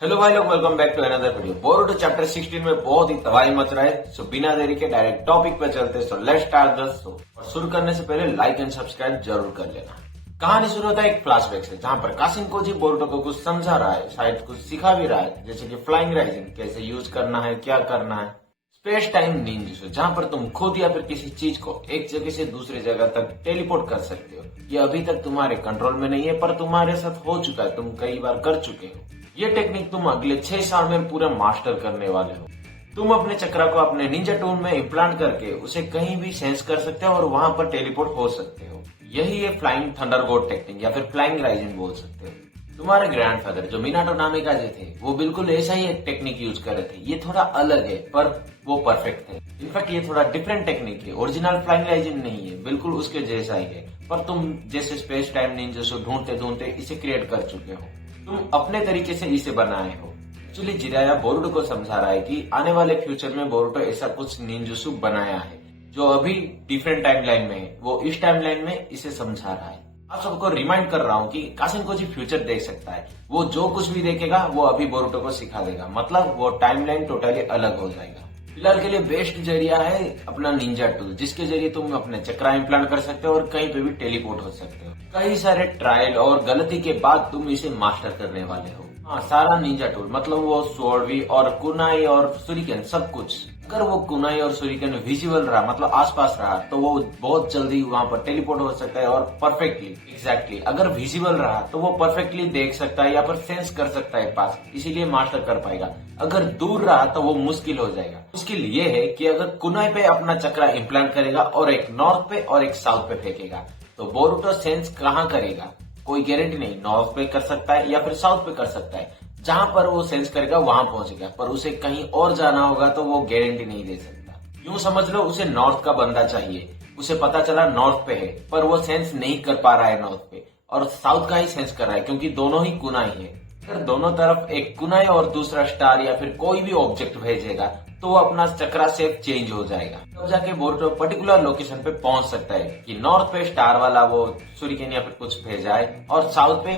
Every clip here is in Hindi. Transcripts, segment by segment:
हेलो भाई लोग, welcome back to another video. Boruto chapter 16 में बहुत ही तबाही मच रहा है। सो बिना देरी के डायरेक्ट टॉपिक पे चलते हैं। So let's start the show. और शुरू करने से पहले लाइक एंड सब्सक्राइब जरूर कर लेना। कहानी शुरू होता है एक फ्लैशबैक से, जहां पर कासिनकोजी बोरुटो को कुछ समझा रहा है, शायद कुछ सिखा भी रहा है, जैसे कि फ्लाइंग राइजिंग कैसे यूज करना है, क्या करना है। स्पेस टाइम निंजutsu, जहां पर तुम खुद या फिर किसी चीज को एक जगह से दूसरी जगह तक टेलीपोर्ट कर सकते हो। ये अभी तक तुम्हारे कंट्रोल में नहीं है, पर तुम्हारे साथ हो चुका है, तुम कई बार कर चुके हो। ये टेक्निक तुम अगले 6 साल में पूरा मास्टर करने वाले हो। तुम अपने चक्रा को अपने निंजा टूल में इम्प्लांट करके उसे कहीं भी सेंस कर सकते हो और वहां पर टेलीपोर्ट हो सकते हो। यही है फ्लाइंग थंडरबोल्ट टेक्निक या फिर फ्लाइंग राइजिंग बोल सकते हो। तुम्हारे ग्रैंडफादर जो मिनाटो नामिकाजे थे, वो बिल्कुल ऐसा ही एक टेक्निक यूज कर रहे थे। ये थोड़ा अलग है पर वो परफेक्ट थे। इनफैक्ट ये थोड़ा डिफरेंट टेक्निक है, ओरिजिनल फ्लाइंग राइजिंग नहीं है, बिल्कुल उसके जैसा ही है। पर तुम जैसे स्पेस टाइम निंजा ढूंढते ढूंढते इसे क्रिएट कर चुके हो। तुम अपने तरीके से इसे बनाए हो। एक्चुअली जिराया बोरुटो को समझा रहा है कि आने वाले फ्यूचर में बोरुटो ऐसा कुछ निंजुत्सु बनाया है जो अभी डिफरेंट टाइमलाइन में है। वो इस टाइमलाइन में इसे समझा रहा है। आप सबको रिमाइंड कर रहा हूँ कि कासिनकोजी फ्यूचर देख सकता है। वो जो कुछ भी देखेगा वो अभी बोरुटो को सिखा देगा, मतलब वो टाइमलाइन टोटली अलग हो जाएगा। फिलहाल के लिए बेस्ट जरिया है अपना निंजा टूल, जिसके जरिए तुम अपने चक्रा इम्प्लांट कर सकते हो और कहीं पे भी टेलीपोर्ट हो सकते हो। कई सारे ट्रायल और गलती के बाद तुम इसे मास्टर करने वाले हो। हाँ, सारा निंजा टूल मतलब वो स्वॉर्ड भी और कुनाई और सुरिकेन सब कुछ। अगर वो कुनाई और सुरिकेन विजिबल रहा, मतलब आसपास रहा, तो वो बहुत जल्दी वहां पर टेलीपोर्ट हो सकता है और परफेक्टली एग्जैक्टली अगर विजिबल रहा तो वो परफेक्टली देख सकता है या फिर सेंस कर सकता है पास, इसीलिए मास्टर कर पाएगा। अगर दूर रहा तो वो मुश्किल हो जाएगा। मुश्किल ये है कि अगर कुनाई पे अपना चक्रा इम्प्लांट करेगा और एक नॉर्थ पे और एक साउथ पे फेंकेगा, तो बोरुटो सेंस कहाँ करेगा? कोई गारंटी नहीं, नॉर्थ पे कर सकता है या फिर साउथ पे कर सकता है। जहां पर वो सेंस करेगा वहां पहुंचेगा, पर उसे कहीं और जाना होगा तो वो गारंटी नहीं दे सकता। यूं समझ लो उसे नॉर्थ का बंदा चाहिए। उसे पता चला नॉर्थ पे है, पर वो सेंस नहीं कर पा रहा है नॉर्थ पे, और साउथ का ही सेंस कर रहा है क्योंकि दोनों ही कुनाई है। अगर दोनों तरफ एक कुनाई और दूसरा स्टार या फिर कोई भी ऑब्जेक्ट भेजेगा तो वो अपना चक्रा सेफ चेंज हो जाएगा। तब जाके बोरुटो पर्टिकुलर लोकेशन पे पहुंच सकता है कि नॉर्थ पे स्टार वाला वो सुरिकेन या फिर कुछ भेजा है और साउथ पे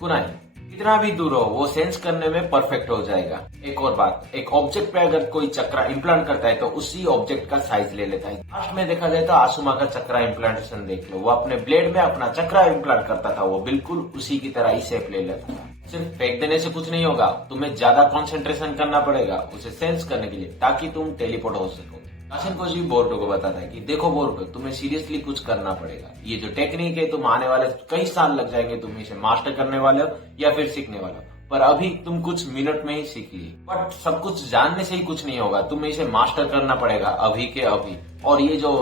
कुनाई। कितना भी दूर हो वो सेंस करने में परफेक्ट हो जाएगा। एक और बात, एक ऑब्जेक्ट पे अगर कोई चक्रा इम्प्लांट करता है तो उसी ऑब्जेक्ट का साइज ले लेता है। लास्ट में देखा जाए तो आसुमा का चक्रा इम्प्लांटेशन देख लो, वो अपने ब्लेड में अपना चक्रा इम्प्लांट करता था, वो बिल्कुल उसी की तरह ही शेप ले लेता था। सिर्फ फेंक देने से कुछ नहीं होगा, तुम्हें ज्यादा कंसंट्रेशन करना पड़ेगा उसे सेंस करने के लिए, ताकि तुम टेलीपोर्ट हो सको। कासिनकोजी बोरुटो को बताता है कि देखो बोरुटो, तुम्हें सीरियसली कुछ करना पड़ेगा। ये जो टेक्निक है, तुम आने वाले कई साल लग जाएंगे तुम इसे मास्टर करने वाले हो या फिर सीखने वाले हो, पर अभी तुम कुछ मिनट में ही सीख लिए। बट सब कुछ जानने से ही कुछ नहीं होगा, तुम्हें इसे मास्टर करना पड़ेगा अभी के अभी। और ये जो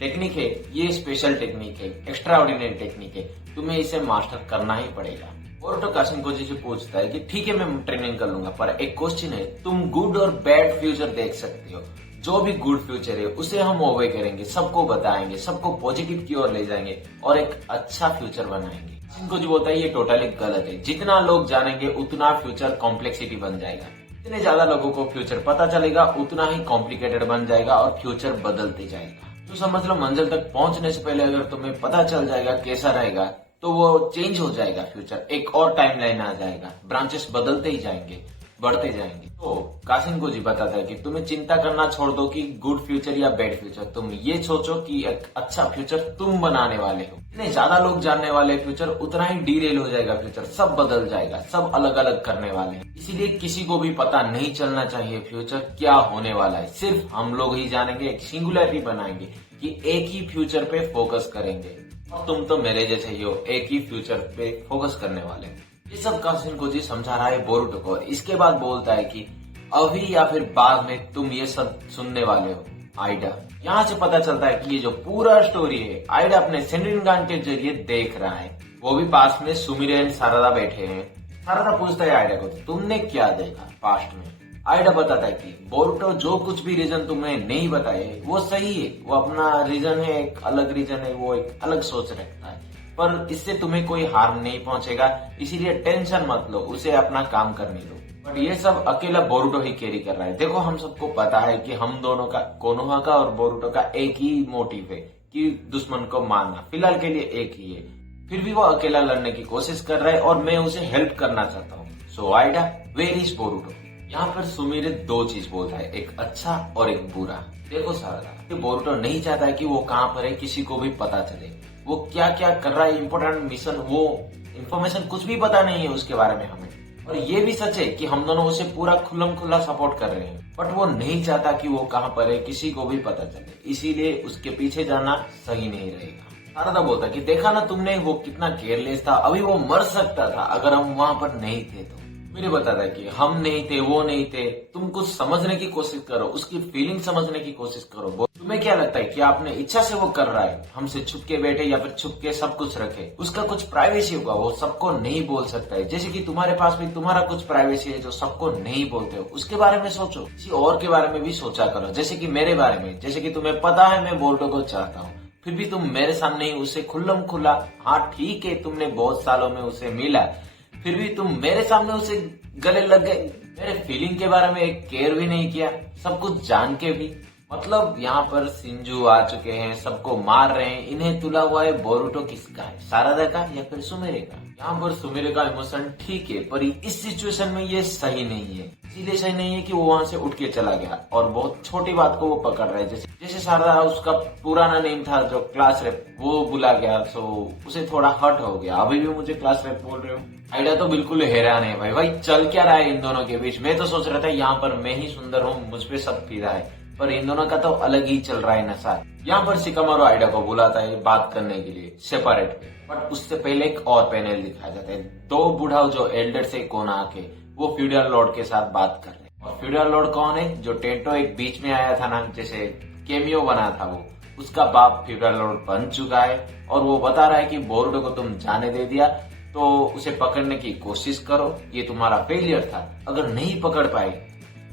टेक्निक है ये स्पेशल टेक्निक है, एक्स्ट्रा ऑर्डिनरी टेक्निक है, तुम्हें इसे मास्टर करना ही पड़ेगा। बोरुटो कासिनकोजी से पूछता है कि ठीक है मैं ट्रेनिंग कर लूंगा, पर एक क्वेश्चन है, तुम गुड और बैड फ्यूचर देख सकते हो। जो भी गुड फ्यूचर है उसे हम ओवे करेंगे, सबको बताएंगे, सबको पॉजिटिव की ओर ले जाएंगे और एक अच्छा फ्यूचर बनाएंगे। कासिनकोजी बोलता है ये टोटली गलत है। जितना लोग जानेंगे उतना फ्यूचर कॉम्प्लेक्सिटी बन जाएगा। जितने ज्यादा लोगों को फ्यूचर पता चलेगा उतना ही कॉम्प्लिकेटेड बन जाएगा और फ्यूचर बदलते जाएगा। तो समझ लो मंजिल तक पहुंचने से पहले अगर तुम्हें पता चल जाएगा कैसा रहेगा तो वो चेंज हो जाएगा फ्यूचर, एक और टाइमलाइन आ जाएगा, ब्रांचेस बदलते ही जाएंगे, बढ़ते जाएंगे। तो कासिनकोजी बताता है कि तुम्हें चिंता करना छोड़ दो कि गुड फ्यूचर या बैड फ्यूचर, तुम ये सोचो कि एक अच्छा फ्यूचर तुम बनाने वाले हो। इतने ज्यादा लोग जानने वाले फ्यूचर उतना ही डीरेल हो जाएगा फ्यूचर, सब बदल जाएगा, सब अलग अलग करने वाले हैं। इसीलिए किसी को भी पता नहीं चलना चाहिए फ्यूचर क्या होने वाला है। सिर्फ हम लोग ही जानेंगे, एक सिंगुलरिटी बनाएंगे कि एक ही फ्यूचर पे फोकस करेंगे। और तुम तो मेरे जैसे ही हो, एक ही फ्यूचर पे फोकस करने वाले। ये सब कासिनकोजी समझा रहा है बोरुटो को। इसके बाद बोलता है कि अभी या फिर बाद में तुम ये सब सुनने वाले हो आइडा। यहाँ से पता चलता है कि ये जो पूरा स्टोरी है आइडा अपने सेनिनगान के जरिए देख रहा है। वो भी पास में सुमिरे एंड सारादा बैठे हैं। सारादा पूछता है आइडा को, तुमने क्या देखा पास्ट में? आइडा बताता है कि बोरुटो जो कुछ भी रीजन तुम्हें नहीं बताए वो सही है, वो अपना रीजन है, एक अलग रीजन है, वो एक अलग सोच रखता है, पर इससे तुम्हें कोई हार्म नहीं पहुंचेगा, इसीलिए टेंशन मत लो, उसे अपना काम करने दो। बट ये सब अकेला बोरुटो ही कैरी कर रहा है। देखो हम सबको पता है कि हम दोनों का, कोनोहा का और बोरुटो का एक ही मोटिव है कि दुश्मन को मारना, फिलहाल के लिए एक ही है। फिर भी वो अकेला लड़ने की कोशिश कर रहा है और मैं उसे हेल्प करना चाहता हूँ। सो आइडा वेयर इज बोरुटो। यहाँ पर सुमिरे दो चीज बोलता है, एक अच्छा और एक बुरा। देखो सारदा, बोरुटो नहीं चाहता है कि वो कहाँ पर है किसी को भी पता चले, वो क्या क्या कर रहा है, इम्पोर्टेंट मिशन, वो इन्फॉर्मेशन कुछ भी पता नहीं है उसके बारे में हमें। और ये भी सच है कि हम दोनों उसे पूरा खुल्लम खुल्ला सपोर्ट कर रहे हैं, बट वो नहीं चाहता कि वो कहाँ पर है किसी को भी पता चले, इसीलिए उसके पीछे जाना सही नहीं रहेगा। सारदा बोलता कि देखा ना तुमने, वो कितना केयरलेस था, अभी वो मर सकता था अगर हम वहां पर नहीं थे तो। मुझे बताता कि हम नहीं थे, वो नहीं थे, तुम कुछ समझने की कोशिश करो, उसकी फीलिंग समझने की कोशिश करो। तुम्हें क्या लगता है कि आपने इच्छा से वो कर रहा है, हमसे छुप के बैठे या फिर छुप के सब कुछ रखे, उसका कुछ प्राइवेसी होगा, वो सबको नहीं बोल सकता है। जैसे कि तुम्हारे पास भी तुम्हारा कुछ प्राइवेसी है जो सबको नहीं बोलते हो, उसके बारे में सोचो। किसी और के बारे में भी सोचा करो, जैसे कि मेरे बारे में। जैसे कि तुम्हें पता है मैं बोरुटो को चाहता हूँ, फिर भी तुम मेरे सामने ही उसे खुल्लम खुल्ला, हाँ ठीक है तुमने बहुत सालों में उसे मिला, फिर भी तुम मेरे सामने उसे गले लग गए, मेरे फीलिंग के बारे में एक केयर भी नहीं किया, सब कुछ जान के भी। मतलब यहाँ पर शिंजू आ चुके हैं, सबको मार रहे हैं, इन्हें तुला हुआ है बोरुटो किसका है, सारदा का या फिर सुमिरे का। यहाँ पर सुमिरे का इमोशन ठीक है, पर इस सिचुएशन में ये सही नहीं है। इसीलिए सही नहीं है कि वो वहां से उठ के चला गया और बहुत छोटी बात को वो पकड़ रहा है। जैसे सारदा उसका पुराना नेम था जो क्लास रेप, वो बुला गया, सो उसे थोड़ा हर्ट हो गया, अभी भी मुझे क्लास रेप बोल रहे हो। आइडा तो बिल्कुल हैरान है, भाई चल क्या रहा है इन दोनों के बीच। मैं तो सोच रहा था यहाँ पर मैं ही सुंदर हूँ, मुझ पे सब फिदा है, पर इन दोनों का तो अलग ही चल रहा है नशा। यहाँ पर शिकामारू आइडा को बुलाता है बात करने के लिए सेपरेट पे, बट उससे पहले एक और पैनल दिखाया जाता है। दो बुढ़ाओ जो एल्डर से कोना आके वो फ्यूडल लॉर्ड के साथ बात कर रहे हैं। और फ्यूडल लॉर्ड कौन है? जो टेंटो एक बीच में आया था ना, जैसे केमियो बना था, वो उसका बाप फ्यूडल लॉर्ड बन चुका है। और वो बता रहा है कि बोरुटो को तुम जाने दे दिया तो उसे पकड़ने की कोशिश करो, ये तुम्हारा फेलियर था, अगर नहीं पकड़ पाए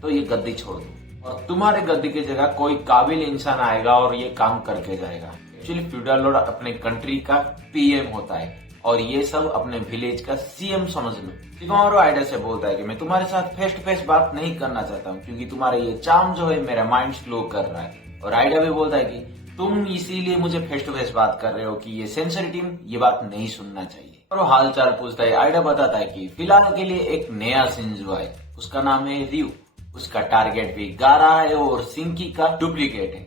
तो ये गद्दी छोड़ दो और तुम्हारे गद्दी की जगह कोई काबिल इंसान आएगा और ये काम करके जाएगा। एक्चुअली फ्यूडल लॉर्ड अपने कंट्री का पीएम होता है और ये सब अपने विलेज का सीएम समझ लो। शिकामारू आइडा से बोलता है कि मैं तुम्हारे साथ फेस टू फेस बात नहीं करना चाहता हूँ क्योंकि तुम्हारा ये चार्म जो है मेरा माइंड स्लो कर रहा है। और आइडा भी बोलता है कि तुम इसीलिए मुझे फेस टू फेस बात कर रहे हो कि ये सेंसर टीम ये बात नहीं सुनना चाहिए। और वो हाल चाल पूछता है। आइडा बताता है कि फिलहाल के लिए एक नया शिंजो है, उसका नाम है रियू, उसका टारगेट भी गारा है और सिंकी का डुप्लीकेट है।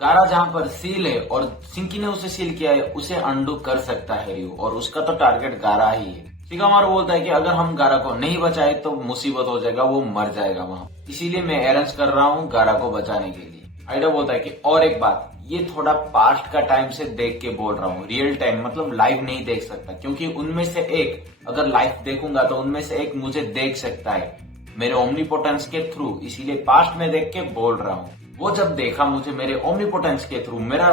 गारा जहाँ पर सील है और सिंकी ने उसे सील किया है, उसे अंडू कर सकता है रियू, और उसका तो टारगेट गारा ही है। शिकामारू बोलता है कि अगर हम गारा को नहीं बचाए तो मुसीबत हो जाएगा, वो मर जाएगा वहां, इसीलिए मैं अरेंज कर रहा हूँ गारा को बचाने के लिए। आइडा बोलता है कि और एक बात, ये थोड़ा पास्ट का टाइम से देख के बोल रहा हूँ, रियल टाइम मतलब लाइव नहीं देख सकता, क्योंकि उनमें से एक अगर लाइव देखूंगा तो उनमें से एक मुझे देख सकता है मेरे ओमनीपोटेंस के थ्रू, इसीलिए पास्ट में देख के बोल रहा हूँ। वो जब देखा मुझे मेरे ओमनीपोटेंस के थ्रू, मेरा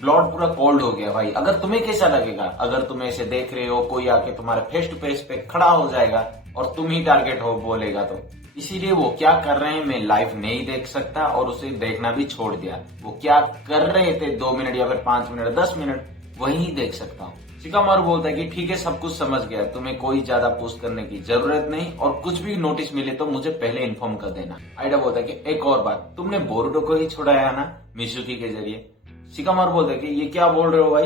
ब्लड पूरा कोल्ड हो गया। भाई अगर तुम्हें कैसा लगेगा अगर तुम ऐसे देख रहे हो, कोई आके तुम्हारे फेस टू फेस पे खड़ा हो जाएगा और तुम ही टारगेट हो बोलेगा तो। इसीलिए वो क्या कर रहे हैं मैं लाइव नहीं देख सकता और उसे देखना भी छोड़ दिया। वो क्या कर रहे थे 2 मिनट या फिर 5 मिनट 10 मिनट वही देख सकता हूँ। शिकामारू बोलता है कि ठीक है सब कुछ समझ गया, तुम्हें कोई ज्यादा पोस्ट करने की जरूरत नहीं और कुछ भी नोटिस मिले तो मुझे पहले इन्फॉर्म कर देना। आइडा बोलता है कि एक और बात, तुमने बोरुटो को ही छुड़ाया ना मिजुकी के जरिए। शिकामारू बोलता है कि ये क्या बोल रहे हो भाई,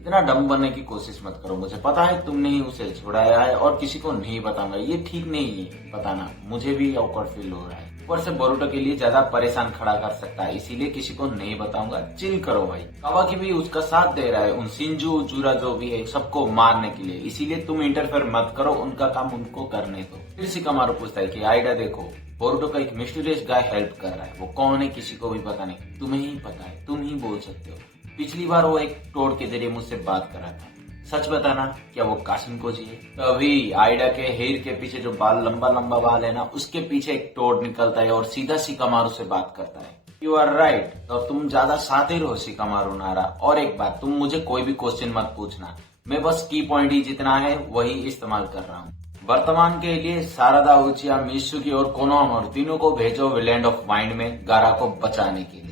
इतना डम बनने की कोशिश मत करो, मुझे पता है तुमने ही उसे छुड़ाया है और किसी को नहीं बताऊंगा, ये ठीक नहीं है बताना, मुझे भी ऑकवर्ड फील हो रहा है। ऊपर से बोरुटो के लिए ज्यादा परेशान खड़ा कर सकता है, इसीलिए किसी को नहीं बताऊंगा, चिल करो भाई। कावाकी भी उसका साथ दे रहा है उन शिंजू जुरा जो भी है सबको मारने के लिए, इसीलिए तुम इंटरफेयर मत करो, उनका काम उनको करने दो। फिर शिकामारू पूछता है कि आइडा देखो, बोरुटो का एक मिस्टीरियस गाय हेल्प कर रहा है, वो कौन है किसी को भी पता नहीं, तुम्हें ही पता है, तुम ही बोल सकते हो। पिछली बार वो एक टोड के जरिए मुझसे बात कर रहा था, सच बताना क्या वो काशिन कोजी है? तभी आइडा के हेयर के पीछे जो बाल लंबा लंबा बाल है ना, उसके पीछे एक टोड निकलता है और सीधा शिकामारू से बात करता है। यू आर राइट, और तुम ज्यादा शातिर हो शिकामारू नारा। और एक बात, तुम मुझे कोई भी क्वेश्चन मत पूछना, मैं बस की पॉइंट ही जितना है वही इस्तेमाल कर रहा हूँ। वर्तमान के लिए सारदा, उचिया, मित्सुकी और कोनोहामारू तीनों को भेजो लैंड ऑफ माइंड में गारा को बचाने के लिए।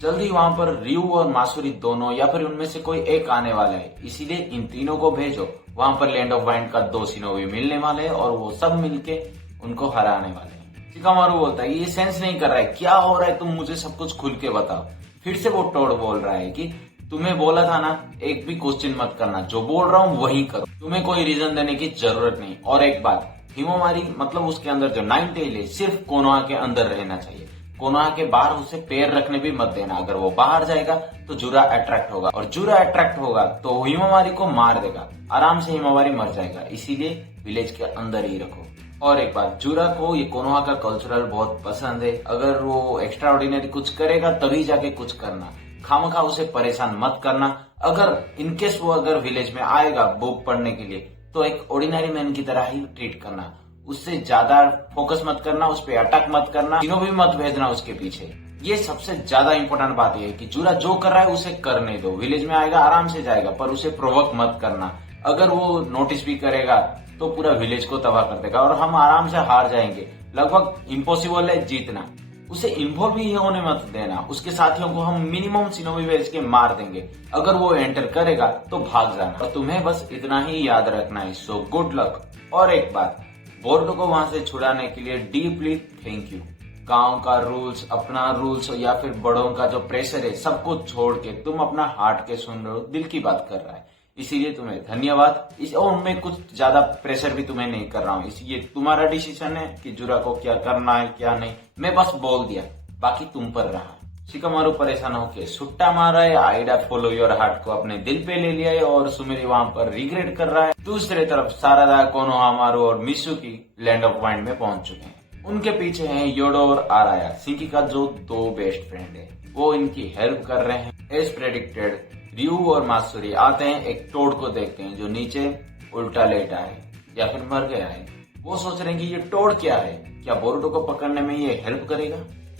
जल्दी वहां पर रियू और मासुरी दोनों या फिर उनमें से कोई एक आने वाला है, इसीलिए इन तीनों को भेजो। वहां पर लैंड ऑफ माइंड का 2 शिनोबी मिलने वाले हैं और वो सब मिलके उनको हराने वाले हैं। शिकामारू बोलता है ये सेंस नहीं कर रहा है, क्या हो रहा है, तुम मुझे सब कुछ खुल के बताओ। फिर से वो टोड बोल रहा है कि तुम्हें बोला था ना एक भी क्वेश्चन मत करना, जो बोल रहा हूँ वही करो, तुम्हें कोई रीजन देने की जरूरत नहीं। और एक बात, हिमोमारी मतलब उसके अंदर जो नाइन टेल है सिर्फ कोनोहा के अंदर रहना चाहिए। कोनोहा के बाहर उसे पैर रखने भी मत देना। अगर वो बाहर जाएगा तो जुरा अट्रैक्ट होगा और जुरा अट्रैक्ट होगा तो हिमोमारी को मार देगा, आराम से हिमोमारी मर जाएगा। इसीलिए विलेज के अंदर ही रखो। और एक बात, जुरा को ये कोनोहा का कल्चरल बहुत पसंद है। अगर वो एक्स्ट्रा ऑर्डिनरी कुछ करेगा तभी जाके कुछ करना, खामखा उसे परेशान मत करना। अगर इनकेस वो अगर विलेज में आएगा बुक पढ़ने के लिए तो एक ऑर्डिनरी मैन की तरह ही ट्रीट करना, उससे ज्यादा फोकस मत करना, उस पर अटैक मत करना, तीनों भी मत भेजना उसके पीछे। ये सबसे ज्यादा इंपॉर्टेंट बात यह है कि जुरा जो कर रहा है उसे करने दो। विलेज में आएगा आराम से जाएगा, पर उसे प्रोवोक मत करना। अगर वो नोटिस भी करेगा तो पूरा विलेज को तबाह कर देगा और हम आराम से हार जाएंगे। लगभग इम्पॉसिबल है जीतना। उसे इन्वॉल्व भी होने मत देना। उसके साथियों को हम मिनिमम शिनोबी भेज के मार देंगे। अगर वो एंटर करेगा तो भाग जाना और तुम्हें बस इतना ही याद रखना है। So good luck. और एक बात, बोर्डो को वहां से छुड़ाने के लिए डीपली थैंक यू। गांव का रूल्स, अपना रूल्स या फिर बड़ों का जो प्रेशर है सब कुछ छोड़ के तुम अपना हार्ट के सुन रहे हो, दिल की बात कर रहा है, इसीलिए तुम्हें धन्यवाद। और मैं कुछ ज्यादा प्रेशर भी तुम्हें नहीं कर रहा हूँ, इसलिए तुम्हारा डिसीजन है कि जुरा को क्या करना है क्या नहीं। मैं बस बोल दिया, बाकी तुम पर रहा। शिकामारू परेशान होके सुट्टा मारा है, आइडा फॉलो योर हार्ट को अपने दिल पे ले लिया है और सुमेरी वहां पर रिग्रेट कर रहा है। दूसरी तरफ सारादा, कोनोहामारू और मिसुकी लैंड ऑफ वाइंड में पहुंच चुके हैं। उनके पीछे हैं योडो और आराया, शिंकी का जो दो बेस्ट फ्रेंड है, वो इनकी हेल्प कर रहे हैं। एज प्रेडिक्टेड रयू और मात्सुरी आते हैं, एक टोड को देखते हैं जो नीचे उल्टा लेटा है या फिर मर गया है। वो सोच रहे हैं कि ये टोड क्या है, क्या बोरुटो को पकड़ने में ये हेल्प करेगा।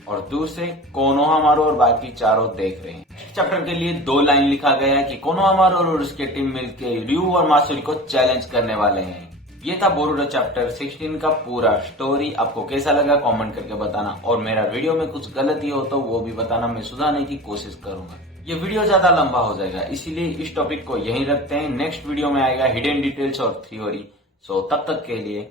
और दूर से कोनोहामारू और बाकी चारों देख रहे हैं। चैप्टर के लिए 2 लाइन लिखा गया है कि कोनोहामारू और उसके टीम मिलकर रयू और मात्सुरी को चैलेंज करने वाले हैं। ये था बोरुटो चैप्टर 16 का पूरा स्टोरी। आपको कैसा लगा कमेंट करके बताना, और मेरा वीडियो में कुछ गलती हो तो वो भी बताना, मैं सुधारने की कोशिश करूंगा। ये वीडियो ज्यादा लंबा हो जाएगा, इसीलिए इस टॉपिक को यहीं रखते हैं। नेक्स्ट वीडियो में आएगा हिडन डिटेल्स और थ्योरी। सो तब तक के लिए